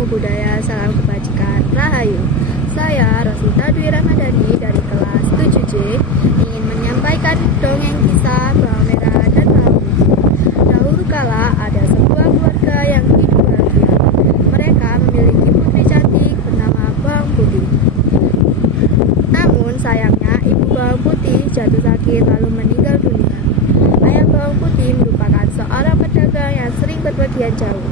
Namo Buddhaya, salam kebajikan, Rahayu. Saya Rosita Dwi Ramadhani dari kelas 7C ingin menyampaikan dongeng kisah Bawang Merah dan Bawang Putih. Dahulu kala ada sebuah keluarga yang hidup bahagia. Mereka memiliki putri cantik bernama Bawang Putih. Namun sayangnya ibu Bawang Putih jatuh sakit lalu meninggal dunia. Ayah Bawang Putih merupakan seorang pedagang yang sering berpergian jauh.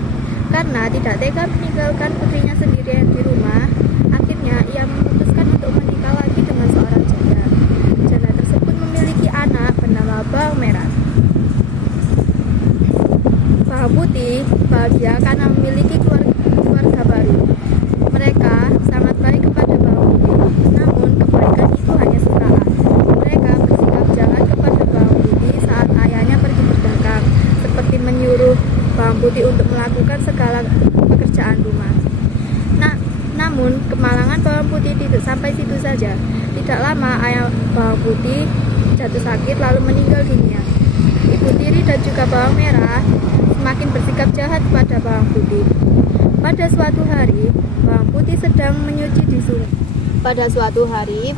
Karena tidak tega meninggalkan putrinya sendirian di rumah, akhirnya ia memutuskan untuk menikah lagi dengan seorang janda. Janda tersebut memiliki anak bernama Bawang Merah. Bawang Putih bahagia karena memiliki keluarga baru. Mereka sangat baik kepada Bawang Putih, namun kebaikan itu hanya sesaat. Mereka bersikap jahat kepada Bawang Putih saat ayahnya pergi berdagang, seperti menyuruh Bawang Putih untuk melakukan segala pekerjaan rumah. Namun kemalangan Bawang Putih tidak sampai situ saja. Tidak lama ayah Bawang Putih jatuh sakit lalu meninggal dunia. Ibu tiri dan juga Bawang Merah semakin bersikap jahat pada Bawang Putih. Pada suatu hari, Bawang Putih sedang menyuci di sungai.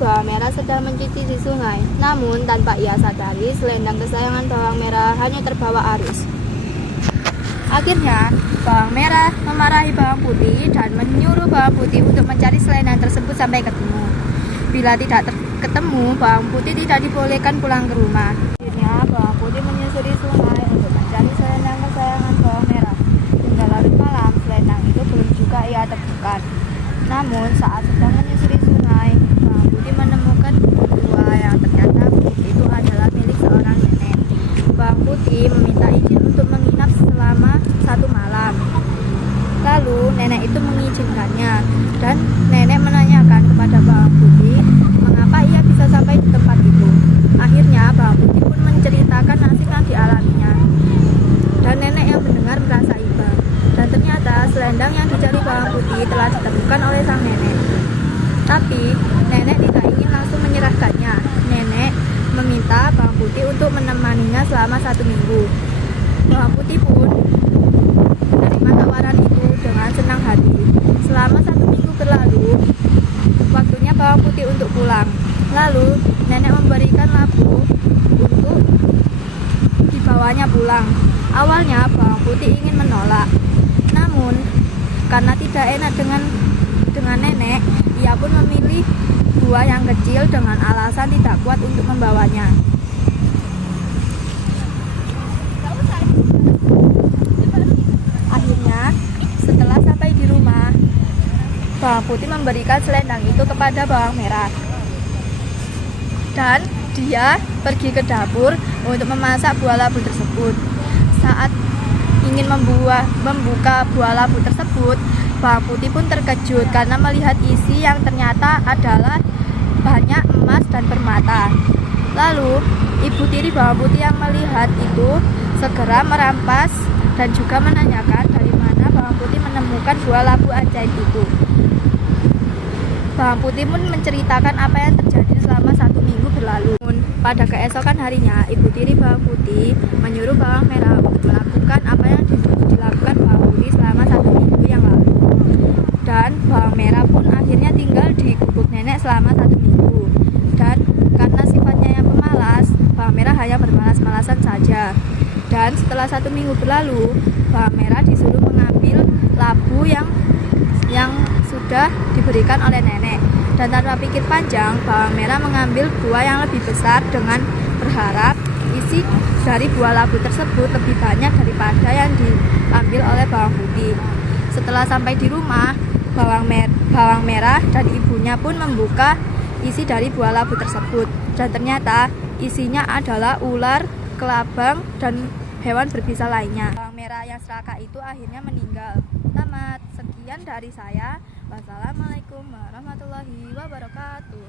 Bawang Merah sedang mencuci di sungai. Namun tanpa ia sadari, selendang kesayangan Bawang Merah hanya terbawa arus. Akhirnya, Bawang Merah memarahi Bawang Putih dan menyuruh Bawang Putih untuk mencari selendang tersebut sampai ketemu. Bila tidak ketemu, Bawang Putih tidak dibolehkan pulang ke rumah. Akhirnya, Bawang Putih menyusuri sungai untuk mencari selendang kesayangan Bawang Merah. Hingga larut malam, selendang itu belum juga ia temukan. Namun, saat sedang menyusuri sungai, Bawang Putih menemukan gua yang ternyata itu adalah milik seorang nenek. Bawang Putih meminta izin untuk menginap selama 1 malam. Lalu nenek itu mengizinkannya, dan nenek menanyakan kepada Bawang Putih mengapa ia bisa sampai di tempat itu. Akhirnya Bawang Putih pun menceritakan nasib yang dialaminya, dan nenek yang mendengar merasa iba. Dan ternyata selendang yang dicari Bawang Putih telah ditemukan oleh sang nenek. Tapi nenek tidak ingin langsung menyerahkannya. Nenek meminta Bawang Putih untuk menemaninya selama 1 minggu. Bawang Putih pun menerima tawaran itu dengan senang hati. Selama 1 minggu berlalu, waktunya Bawang Putih untuk pulang. Lalu nenek memberikan labu untuk dibawanya pulang. Awalnya Bawang Putih ingin menolak, namun karena tidak enak dengan nenek, ia pun memilih gua yang kecil dengan alasan tidak kuat untuk membawanya. Akhirnya, setelah sampai di rumah, Bawang Putih memberikan selendang itu kepada Bawang Merah. Dan dia pergi ke dapur untuk memasak buah labu tersebut. Saat ingin membuka buah labu tersebut, Bawang Putih pun terkejut karena melihat isi yang ternyata adalah banyak emas dan permata. Lalu, ibu tiri Bawang Putih yang melihat itu segera merampas dan juga menanyakan dari mana Bawang Putih menemukan buah labu ajaib itu. Bawang Putih pun menceritakan apa yang terjadi selama 1 minggu berlalu. Pada keesokan harinya, ibu tiri Bawang Putih menyuruh Bawang Merah untuk melakukan apa yang dilakukan Bawang Putih selama 1 minggu yang lalu. Dan Bawang Merah pun akhirnya tinggal di gubuk nenek selama 1 minggu. Dan karena sifatnya yang pemalas, Bawang Merah hanya bermalas-malasan saja. Dan setelah 1 minggu berlalu, Bawang Merah disuruh mengambil labu yang sudah diberikan oleh nenek. Dan tanpa pikir panjang, Bawang Merah mengambil buah yang lebih besar dengan berharap isi dari buah labu tersebut lebih banyak daripada yang diambil oleh Bawang Putih. Setelah sampai di rumah, Bawang Merah dan ibunya pun membuka isi dari buah labu tersebut. Dan ternyata isinya adalah ular, kelabang, dan hewan berbisa lainnya. Bawang Merah yang serakah itu akhirnya meninggal. Tamat. Sekian dari saya. Wassalamualaikum warahmatullahi wabarakatuh.